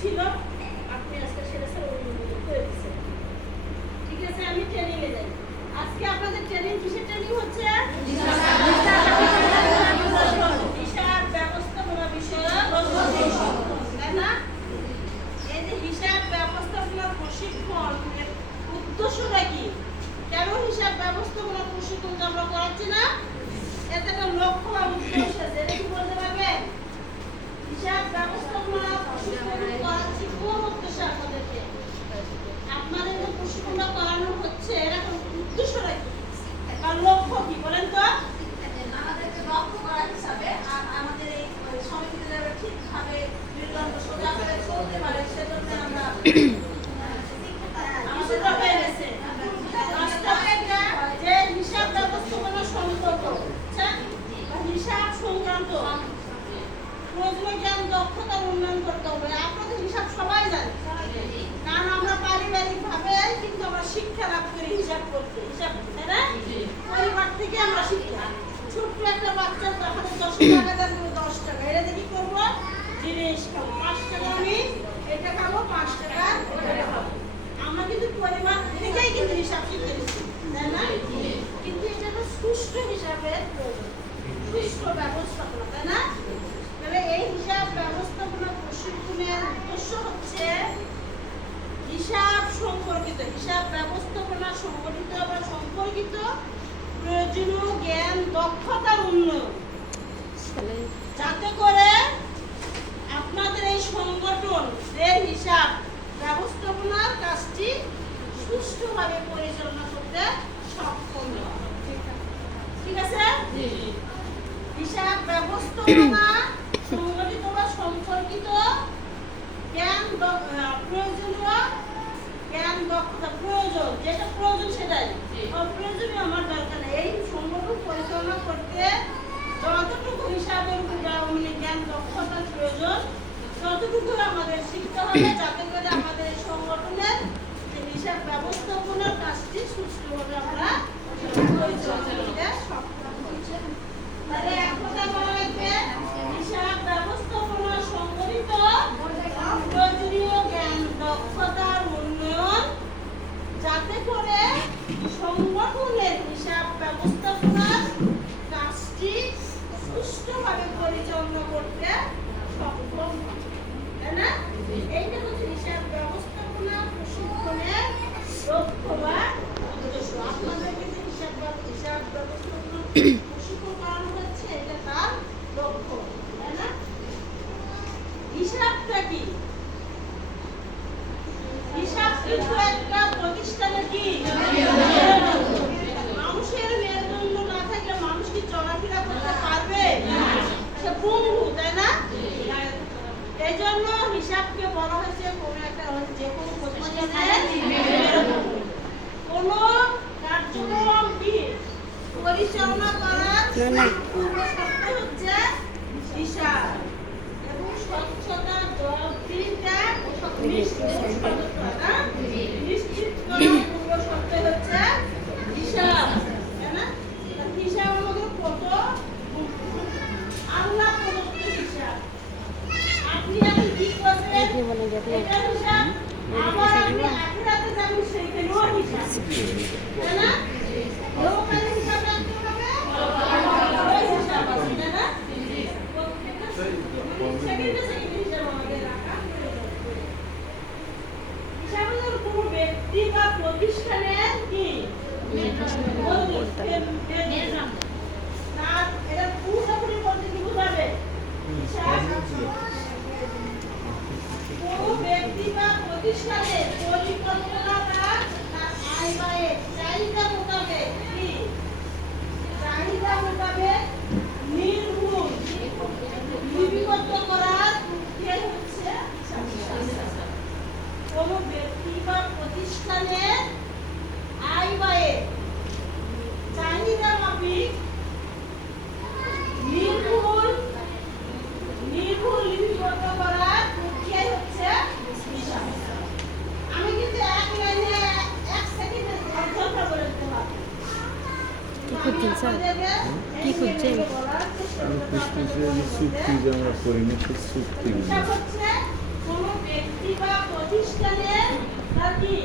ছিল, আপনি আজকে সেটা স্যার অনুমোদন করে দিচ্ছেন। ঠিক আছে, আমি ট্রেনিং এ যাই। আজকে আপনাদের ট্রেনিং কিসের ট্রেনিং হচ্ছে? হিসাব ব্যবস্থাপনা বিষয়ক প্রশিক্ষণ, তাই না? এই যে হিসাব ব্যবস্থাপনার প্রশিক্ষণ উদ্দেশ্যটা কি? কেন হিসাব ব্যবস্থাপনা প্রশিক্ষণ আমরা করাচ্ছি না? এতে একটা লক্ষ্য বা উদ্দেশ্য আছে, এটা কি বলতে পারবেন? হিসাব ব্যবস্থাপনা প্রশিক্ষণ করাচ্ছি কোন উদ্দেশ্যে আপনাদেরকে? আপনাদের যে প্রশিক্ষণটা করানো হচ্ছে এর একটা উদ্দেশ্যটা কি? তার লক্ষ্য কি বলেন তো? আমাদেরকে লক্ষ্য করা হিসাবে আমাদের এই সমিতিতে যারা ঠিকভাবে নির্লম্ব সোজা করে চলতে পারে সেজন্য আমরা কিছুটা হয়ে গেছে। বাস্তবে যে হিসাব ব্যবস্থাপনা সংক্রান্ত, হিসাব সংক্রান্ত প্রয়োজনীয় জ্ঞান দক্ষতার উন্নয়ন করতে হবে। আপনাদের হিসাব সবাই জানে, কারণ আমরা পারিবারিক ভাবে কিন্তু আমরা শিক্ষা লাভ করি হিসাব করতে, হিসাব, তাই না? পরিবার থেকে আমরা শিক্ষা। ছোট্ট একটা বাচ্চা হাতে 10 টাকা দেন, 10 টাকা, এটা কি করবো? জিনিস খাবো। 5 টাকা আমি এটা খাবো, 5 টাকা ওটা খাবো। আমরা কিন্তু পরিবার থেকেই কিন্তু হিসাব শিখে নিচ্ছি, তাই না? কিন্তু এটা একটা সুষ্ঠু হিসাবের প্রয়োজন, সুষ্ঠু ব্যবস্থাপনা, তাই না? তাহলে এই হিসাব ব্যবস্থাপনা প্রশিক্ষণের উদ্দেশ্য হচ্ছে হিসাব সম্পর্কিত, হিসাব ব্যবস্থাপনা সংগঠিত বা সম্পর্কিত প্রয়োজনীয় জ্ঞান দক্ষতার উন্নয়ন, যাতে করে আপনাদের এই সংগঠন এর হিসাব ব্যবস্থাপনার কাজটি সুষ্ঠুভাবে পরিচালনা করতে সক্ষম হয়। ঠিক আছে? হিসাব ব্যবস্থাপনা সংগঠিত বা সম্পর্কিত জ্ঞান প্রয়োজনীয় জ্ঞান দক্ষতা প্রয়োজন, যেটা প্রয়োজন সেটাই, অপ্রয়োজনীয় আমার দরকার নেই। এই সংগঠন পরিচালনা করতে যতটুকু হিসাবের মানে জ্ঞান দক্ষতার প্রয়োজন ততটুকু আমাদের শিখতে হবে, যাতে করে আমাদের এই সংগঠনের যে হিসাব ব্যবস্থাপনার কাজটি সুষ্ঠুভাবে আমরা পরিচালনা করতে সক্ষম হই। তাহলে এক কথা বলা লাগবে, হিসাব ব্যবস্থাপনা সংগঠিত প্রয়োজনীয় জ্ঞান দক্ষতার উন্নয়ন, যাতে করে সংগঠনের হিসাব ব্যবস্থাপনার কাজটি সুষ্ঠুভাবে পরিচালনা করতে সক্ষম হয়, তাই না? এইটা হচ্ছে হিসাব ব্যবস্থাপনা প্রশিক্ষণের লক্ষ্য বা উদ্দেশ্য। আপনাদেরকে যে হিসাব ব্যবস্থাপনা প্রশিক্ষণ করানো হচ্ছে এটা তার লক্ষ্য, তাই না? হিসাবটা কি? হিসাব কিন্তু একটা প্রতিষ্ঠানের কি মানুষের মেরুদণ্ড না থাকলে মানুষ কি চলাফেরা করতে পারবে? সে বন্ধু, তাই না? এই জন্য হিসাবকে বলা হয়েছে কোনো একটা যে কোনো প্রতিষ্ঠানের মেরুদণ্ড। কোন কার্যক্রম কি পরিচালনা করার পূর্ব শর্ত হচ্ছে হিসাব এবং স্বচ্ছতা, জবাবদিহিতা ও নিশ্চিত করার পূর্ব শর্ত হচ্ছে হিসাব, তাই না? হিসাব আমাদের কত আল্লাহ প্রদত্ত হিসাব। আপনি এখন কি করবেন? এটা হিসাব আবার আপনি আখিরাতে যাবেন, সেইখানেও হিসাব, তাই না? লোকের হিসাব রাখতে হবে, ওই হিসাব আছে, তাই না? প্রত্যেকটা সেকেন্ডে হিসাব আমাদের রাখা প্রয়োজন। হিসাব হলো কোনো ব্যক্তি বা প্রতিষ্ঠানের কি তার এটা পুরোপুরি বলতে কি বোঝাবে? হিসাব কোনো ব্যক্তি বা প্রতিষ্ঠানের পরিকল্পনা তার আয় ব্যয়ের চাহিদা মোতাবেক কি চাহিদা মোতাবেক নির্ভুল লিপিবদ্ধ করার প্রক্রিয়া হচ্ছে হিসাব। কোনো ব্যক্তি বা প্রতিষ্ঠানের আয় ব্যয়ের চাহিদা মাফিক নির্ভুল লিপিবদ্ধ করার প্রক্রিয়া হচ্ছে হিসাব। আমি কিন্তু এক লাইনে 1 সেকেন্ডে অর্থটা বলে দিতে পারবো। কি করছেন স্যার? কি করছেন? চুক্তি যে আমরা করি না, চুক্তি হিসাব হচ্ছে কোনো ব্যক্তি প্রতিষ্ঠানের তার কি